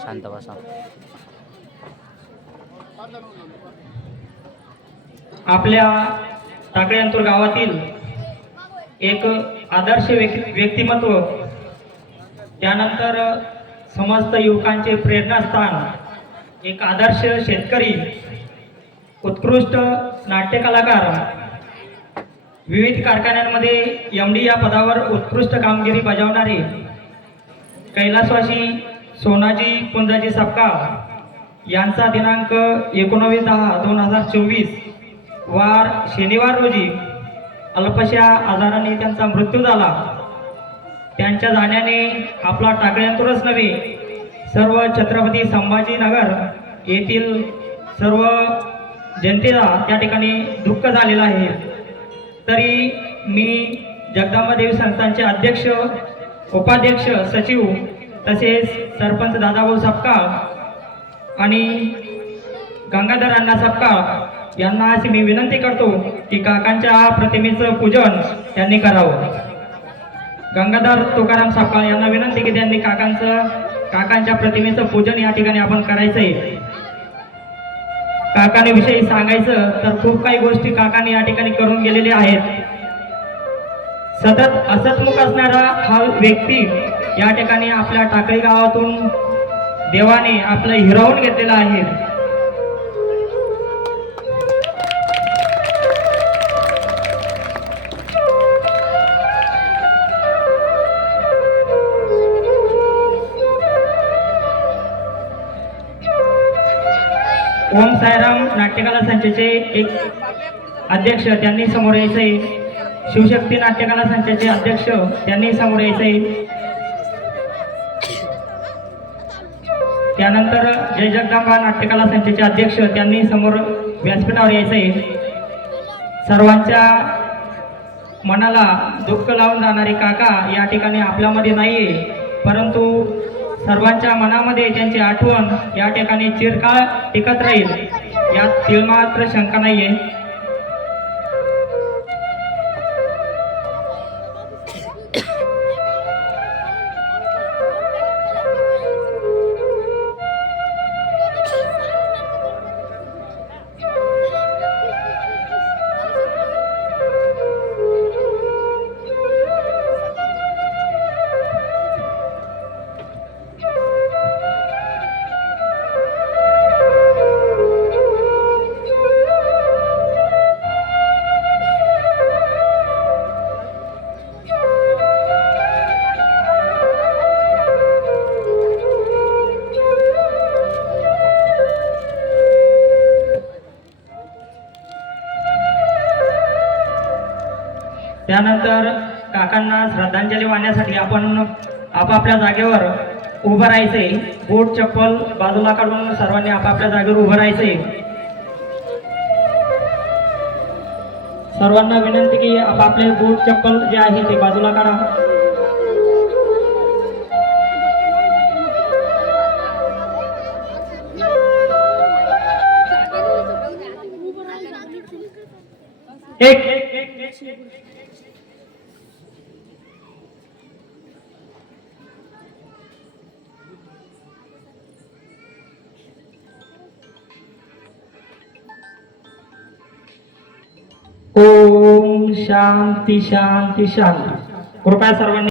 शांत बसा. आपल्या टाकळ्यांतूर गावातील एक आदर्श व्यक्तिमत्व त्यानंतर समस्त युवकांचे प्रेरणास्थान एक आदर्श शेतकरी उत्कृष्ट नाट्य कलाकार विविध कारखान्यांमध्ये एम डी या पदावर उत्कृष्ट कामगिरी बजावणारे कैलासवासी सोनाजी कुंजाजी सपकाळ यांचा दिनांक एकोणावीस दहा दोन हजार चोवीस वार शनिवार रोजी अल्पशा आजाराने त्यांचा मृत्यू झाला. त्यांच्या जाण्याने आपला टाकळ्यांतूनच नव्हे सर्व छत्रपती संभाजीनगर येथील सर्व जनतेला त्या ठिकाणी दुःख झालेलं आहे. तरी मी जगदंबा देवी संस्थानचे अध्यक्ष उपाध्यक्ष सचिव तसेच सरपंच दादाभाऊ सपकाळ आणि गंगाधर अण्णा सपकाळ यांना अशी मी विनंती करतो की काकांच्या प्रतिमेचं पूजन त्यांनी करावं. गंगाधर तुकाराम सपकाळ यांना विनंती की त्यांनी काकांचं काकांच्या प्रतिमेचं पूजन या ठिकाणी आपण काकाने विषयी सांगायचं तर खूप काही गोष्टी काकांनी या ठिकाणी करून गेलेल्या आहेत. सतत असतमुख असणारा हा व्यक्ती या ठिकाणी आपल्या टाकळी गावातून देवाने आपलं हिरावून घेतलेला आहे. ओम सायराम नाट्यकला संचाचे एक अध्यक्ष त्यांनी समोर यायचंय. शिवशक्ती नाट्यकला संचाचे अध्यक्ष त्यांनी समोर यायचंय. त्यानंतर जय जगदंबा नाट्यकला संचाचे अध्यक्ष त्यांनी समोर व्यासपीठावर यायचंय. सर्वांच्या मनाला दुःख लावून जाणारे काका या ठिकाणी आपल्यामध्ये नाहीये. परंतु सर्वांच्या मनामध्ये त्यांची आठवण या ठिकाणी चिरकाळ टिकत राहील यात तिळमात्र शंका नाहीये. त्यानंतर काकांना श्रद्धांजली वाहण्यासाठी आपण आपापल्या जागेवर उभं राहायचंय. बूट चप्पल बाजूला काढून सर्वांनी आपापल्या जागेवर उभं राहायचंय. सर्वांना विनंती की आपापले बूट चप्पल जे आहे ते बाजूला काढा. एक एक एक एक ओम शांती शांती शांती कृपया सर्वांनी